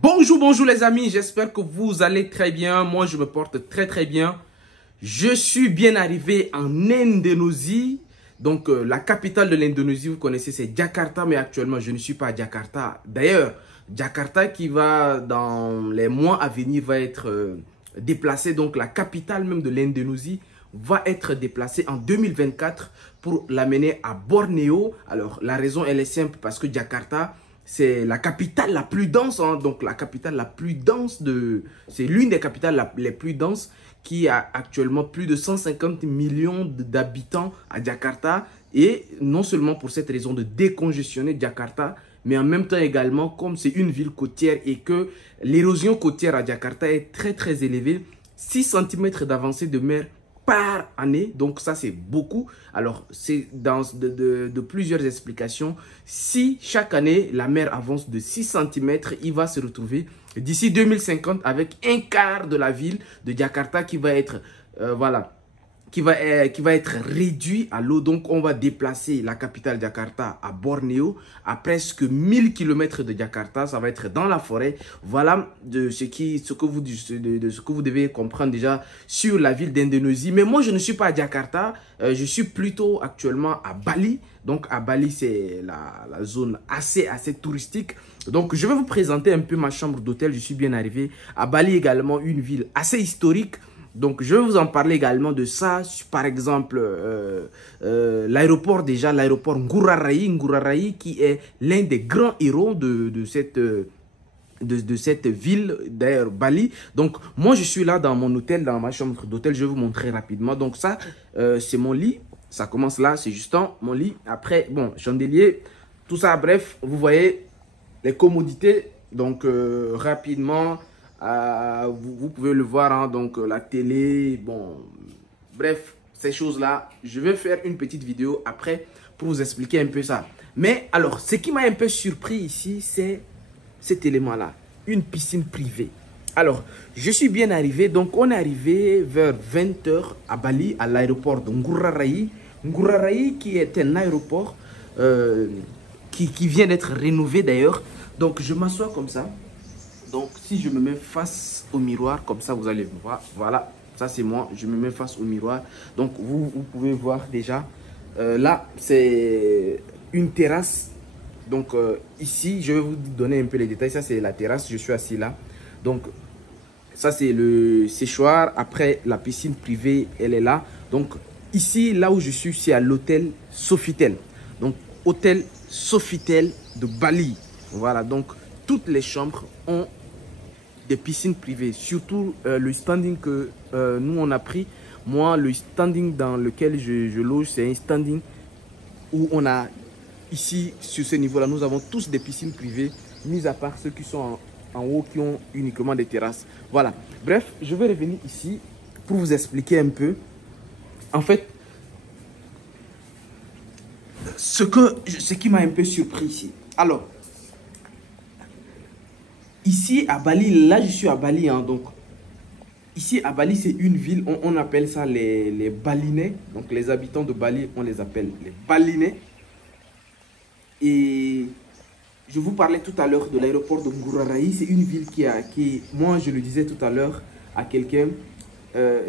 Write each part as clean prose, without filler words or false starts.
Bonjour, bonjour les amis, j'espère que vous allez très bien. Moi, je me porte très bien. Je suis bien arrivé en Indonésie. Donc, la capitale de l'Indonésie, vous connaissez, c'est Jakarta. Mais actuellement, je ne suis pas à Jakarta. D'ailleurs, Jakarta qui va, dans les mois à venir, va être déplacée. Donc, la capitale même de l'Indonésie va être déplacée en 2024 pour l'amener à Bornéo. Alors, la raison, elle est simple parce que Jakarta, c'est la capitale la plus dense, hein, donc la capitale la plus dense c'est l'une des capitales les plus denses qui a actuellement plus de 150 millions d'habitants à Jakarta. Et non seulement pour cette raison de décongestionner Jakarta, mais en même temps également comme c'est une ville côtière et que l'érosion côtière à Jakarta est très élevée, 6 cm d'avancée de mer par année, donc ça c'est beaucoup. Alors c'est dans de plusieurs explications. Si chaque année la mer avance de 6 cm, il va se retrouver d'ici 2050 avec un quart de la ville de Jakarta qui va être qui va être réduit à l'eau. Donc, on va déplacer la capitale Jakarta à Bornéo, à presque 1000 km de Jakarta. Ça va être dans la forêt. Voilà ce que vous devez comprendre déjà sur la ville d'Indonésie. Mais moi, je ne suis pas à Jakarta. Je suis plutôt actuellement à Bali. Donc, à Bali, c'est la zone assez touristique. Donc, je vais vous présenter un peu ma chambre d'hôtel. Je suis bien arrivé à Bali également, une ville assez historique. Donc, je vais vous en parler également de ça. Par exemple, l'aéroport déjà, l'aéroport Ngurah Rai qui est l'un des grands héros de cette ville, d'ailleurs Bali. Donc, moi, je suis là dans mon hôtel, dans ma chambre d'hôtel. Je vais vous montrer rapidement. Donc, ça, c'est mon lit. Ça commence là, c'est juste mon lit. Après, bon, chandelier, tout ça, bref, vous voyez les commodités. Donc, rapidement... vous pouvez le voir, hein, donc la télé, bon, bref, ces choses-là. Je vais faire une petite vidéo après pour vous expliquer un peu ça. Mais alors, ce qui m'a un peu surpris ici, c'est cet élément-là, une piscine privée. Alors, je suis bien arrivé, donc on est arrivé vers 20 h à Bali, à l'aéroport de Ngurah Rai. Ngurah Rai qui est un aéroport qui vient d'être rénové d'ailleurs. Donc, je m'assois comme ça. Donc, si je me mets face au miroir, comme ça, vous allez voir. Voilà, ça c'est moi. Je me mets face au miroir. Donc, vous pouvez voir déjà. Là, c'est une terrasse. Donc, ici, je vais vous donner un peu les détails. Ça, c'est la terrasse. Je suis assis là. Donc, ça, c'est le séchoir. Après, la piscine privée, elle est là. Donc, ici, là où je suis, c'est à l'hôtel Sofitel. Donc, hôtel Sofitel de Bali. Voilà, donc, toutes les chambres ont des piscines privées, surtout le standing que nous on a pris. Moi, le standing dans lequel je loge, c'est un standing où on a ici, sur ce niveau là, nous avons tous des piscines privées, mis à part ceux qui sont en haut, qui ont uniquement des terrasses. Voilà, bref, je vais revenir ici pour vous expliquer un peu en fait ce qui m'a un peu surpris ici. Alors, ici à Bali, là je suis à Bali, hein, donc ici à Bali c'est une ville, on appelle ça les Balinais. Donc les habitants de Bali, on les appelle les Balinais. Et je vous parlais tout à l'heure de l'aéroport de Ngurah Rai. C'est une ville qui, moi je le disais tout à l'heure à quelqu'un,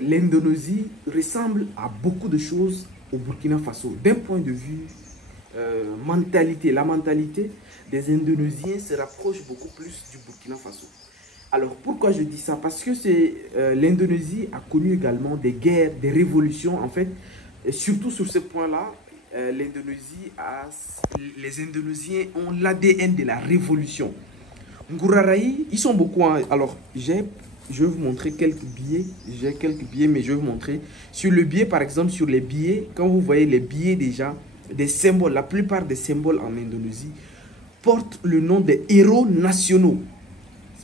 l'Indonésie ressemble à beaucoup de choses au Burkina Faso. D'un point de vue mentalité, la mentalité des Indonésiens se rapproche beaucoup plus du Burkina Faso. Alors, pourquoi je dis ça? Parce que l'Indonésie a connu également des guerres, des révolutions. En fait, et surtout sur ce point-là, les Indonésiens ont l'ADN de la révolution. Ngurah Rai, ils sont beaucoup. Alors, je vais vous montrer quelques billets. J'ai quelques billets, mais je vais vous montrer. Sur le billet, par exemple, sur les billets, quand vous voyez les billets déjà, des symboles, la plupart des symboles en Indonésie portent le nom des héros nationaux.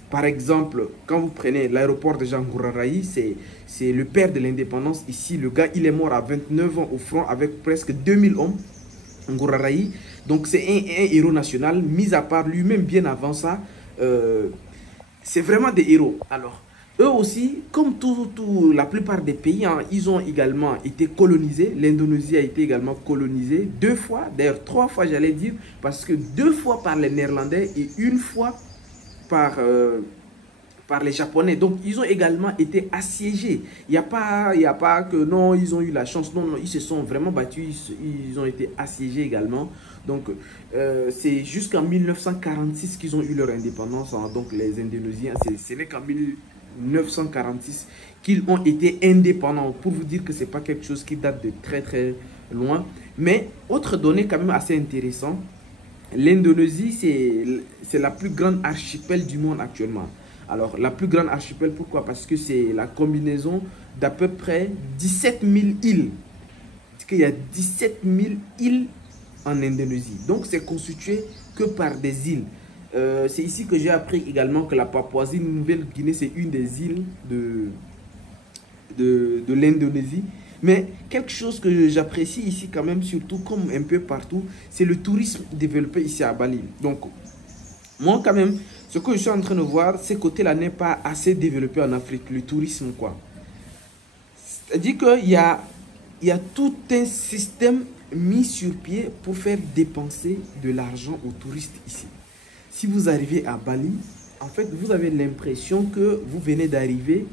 Par exemple, quand vous prenez l'aéroport de Ngurah Rai, c'est le père de l'indépendance. Ici, le gars, il est mort à 29 ans au front avec presque 2000 hommes. Ngurah Rai. Donc, c'est un héros national. Mis à part lui-même, bien avant ça, c'est vraiment des héros. Alors, eux aussi, comme la plupart des pays, hein, ils ont également été colonisés. L'Indonésie a été également colonisée 2 fois, d'ailleurs 3 fois j'allais dire, parce que 2 fois par les Néerlandais et 1 fois par les Japonais. Donc, ils ont également été assiégés. Il n'y a pas que non, ils ont eu la chance. Non, non, ils se sont vraiment battus. Ils ont été assiégés également. Donc, c'est jusqu'en 1946 qu'ils ont eu leur indépendance. Hein. Donc, les Indonésiens, ce n'est qu'en 1946 qu'ils ont été indépendants. Pour vous dire que ce n'est pas quelque chose qui date de très, très loin. Mais, autre donnée quand même assez intéressante, l'Indonésie, c'est la plus grande archipel du monde actuellement. Alors, la plus grande archipel, pourquoi? Parce que c'est la combinaison d'à peu près 17 000 îles. Parce qu'il y a 17 000 îles en Indonésie. Donc, c'est constitué que par des îles. C'est ici que j'ai appris également que la Papouasie-Nouvelle-Guinée, c'est une des îles de l'Indonésie. Mais quelque chose que j'apprécie ici quand même, surtout comme un peu partout, c'est le tourisme développé ici à Bali. Donc, moi quand même, ce que je suis en train de voir, ce côté-là n'est pas assez développé en Afrique, le tourisme quoi. C'est-à-dire qu'il y a tout un système mis sur pied pour faire dépenser de l'argent aux touristes ici. Si vous arrivez à Bali, en fait, vous avez l'impression que vous venez d'arriver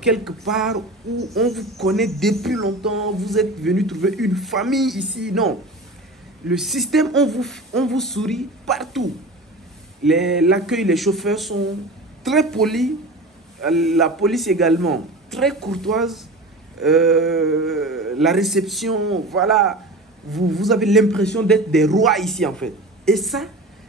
quelque part où on vous connaît depuis longtemps, vous êtes venu trouver une famille ici. Non, le système, on vous sourit partout. L'accueil, les chauffeurs sont très polis, la police également très courtoise, la réception, voilà, vous avez l'impression d'être des rois ici en fait. Et ça,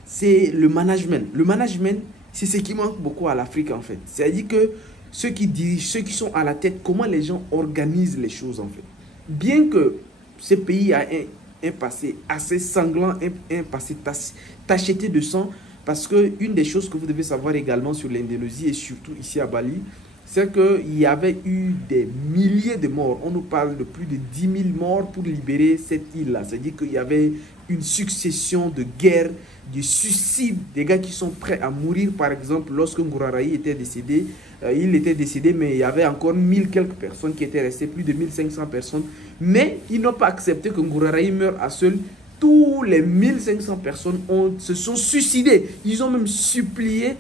c'est le management. Le management, c'est ce qui manque beaucoup à l'Afrique en fait. C'est-à-dire que ceux qui dirigent, ceux qui sont à la tête, comment les gens organisent les choses en fait. Bien que ce pays a un passé assez sanglant, un passé tacheté de sang, parce qu'une des choses que vous devez savoir également sur l'Indonésie et surtout ici à Bali, c'est qu'il y avait eu des milliers de morts. On nous parle de plus de 10 000 morts pour libérer cette île-là. C'est-à-dire qu'il y avait une succession de guerres, de suicides, des gars qui sont prêts à mourir. Par exemple, lorsque Ngurah était décédé, il était décédé, mais il y avait encore 1000 quelques personnes qui étaient restées, plus de 1500 personnes. Mais ils n'ont pas accepté que Ngurah meure à seul. Tous les 1500 personnes se sont suicidées. Ils ont même supplié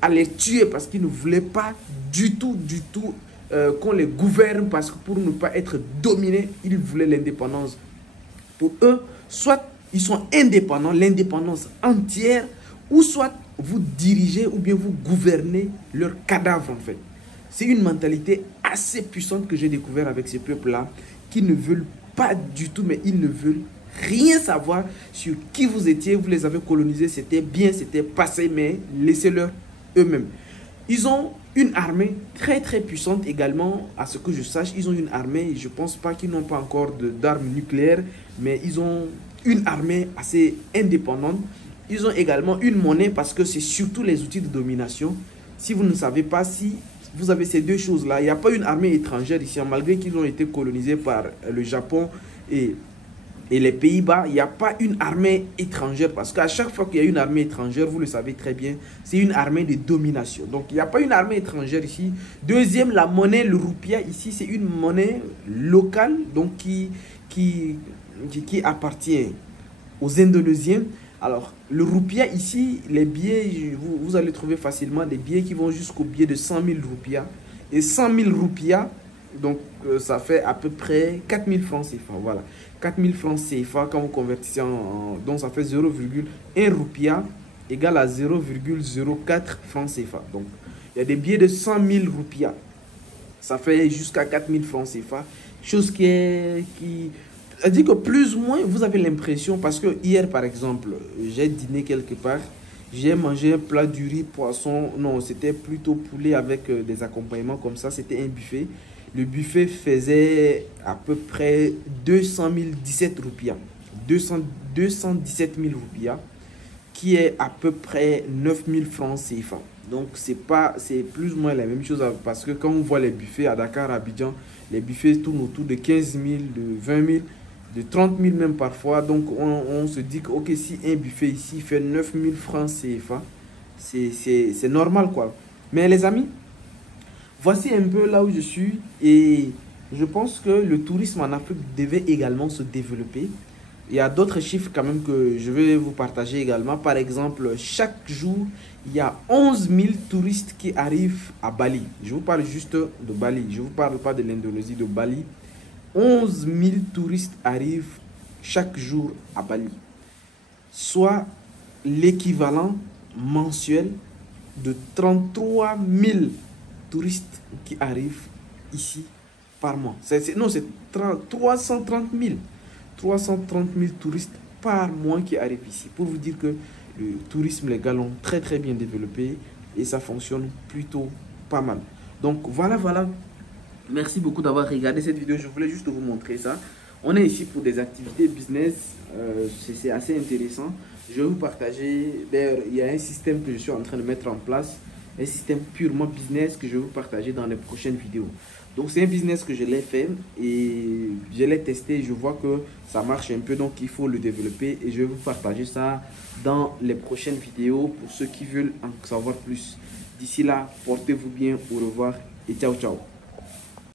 à les tuer parce qu'ils ne voulaient pas du tout qu'on les gouverne, parce que pour ne pas être dominés, ils voulaient l'indépendance. Pour eux, soit ils sont indépendants, l'indépendance entière, ou soit vous dirigez ou bien vous gouvernez leur cadavre en fait. C'est une mentalité assez puissante que j'ai découvert avec ces peuples-là, qui ne veulent pas du tout, mais ils ne veulent rien savoir sur qui vous étiez. Vous les avez colonisés, c'était bien, c'était passé, mais laissez-leur eux-mêmes. Ils ont une armée très très puissante également, à ce que je sache. Ils ont une armée, je ne pense pas qu'ils n'ont pas encore d'armes nucléaires, mais ils ont une armée assez indépendante. Ils ont également une monnaie, parce que c'est surtout les outils de domination. Si vous ne savez pas, si vous avez ces deux choses-là, il n'y a pas une armée étrangère ici, malgré qu'ils ont été colonisés par le Japon et les Pays-Bas, il n'y a pas une armée étrangère, parce qu'à chaque fois qu'il y a une armée étrangère, vous le savez très bien, c'est une armée de domination. Donc, il n'y a pas une armée étrangère ici. Deuxième, la monnaie, le roupia, ici, c'est une monnaie locale, donc qui appartient aux Indonésiens. Alors, le roupia ici, les billets, vous allez trouver facilement des billets qui vont jusqu'au billet de 100 000 roupias. Et 100 000 roupias, donc ça fait à peu près 4 000 francs CFA. Voilà, 4 000 francs CFA quand vous convertissez donc ça fait 0,1 roupia égale à 0,04 francs CFA. Donc, il y a des billets de 100 000 roupias. Ça fait jusqu'à 4 000 francs CFA. Chose dit que plus ou moins, vous avez l'impression, parce que hier, par exemple, j'ai dîné quelque part, j'ai mangé un plat du riz, poisson, non, c'était plutôt poulet avec des accompagnements comme ça, c'était un buffet. Le buffet faisait à peu près 217 roupias, 217 000 roupias, qui est à peu près 9 000 francs CFA. Donc, c'est plus ou moins la même chose, parce que quand on voit les buffets à Dakar, à Abidjan, les buffets tournent autour de 15 000, de 20 000, de 30 000 même parfois. Donc, on se dit que ok, si un buffet ici fait 9 000 francs CFA, c'est normal quoi. Mais les amis, voici un peu là où je suis, et je pense que le tourisme en Afrique devait également se développer. il y a d'autres chiffres quand même que je vais vous partager également. Par exemple, chaque jour, il y a 11 000 touristes qui arrivent à Bali. Je vous parle juste de Bali. Je ne vous parle pas de l'Indonésie, de Bali. 11 000 touristes arrivent chaque jour à Bali. Soit l'équivalent mensuel de 33 000 touristes qui arrivent ici par mois. Non, c'est 330 000. 330 000 touristes par mois qui arrivent ici. Pour vous dire que le tourisme légal est très très bien développé et ça fonctionne plutôt pas mal. Donc voilà. Merci beaucoup d'avoir regardé cette vidéo. Je voulais juste vous montrer ça. On est ici pour des activités business. C'est assez intéressant. Je vais vous partager. D'ailleurs, il y a un système que je suis en train de mettre en place. Un système purement business que je vais vous partager dans les prochaines vidéos. Donc c'est un business que je l'ai fait et je l'ai testé. Je vois que ça marche un peu, donc il faut le développer. Et je vais vous partager ça dans les prochaines vidéos pour ceux qui veulent en savoir plus. D'ici là, portez-vous bien. Au revoir et ciao ciao.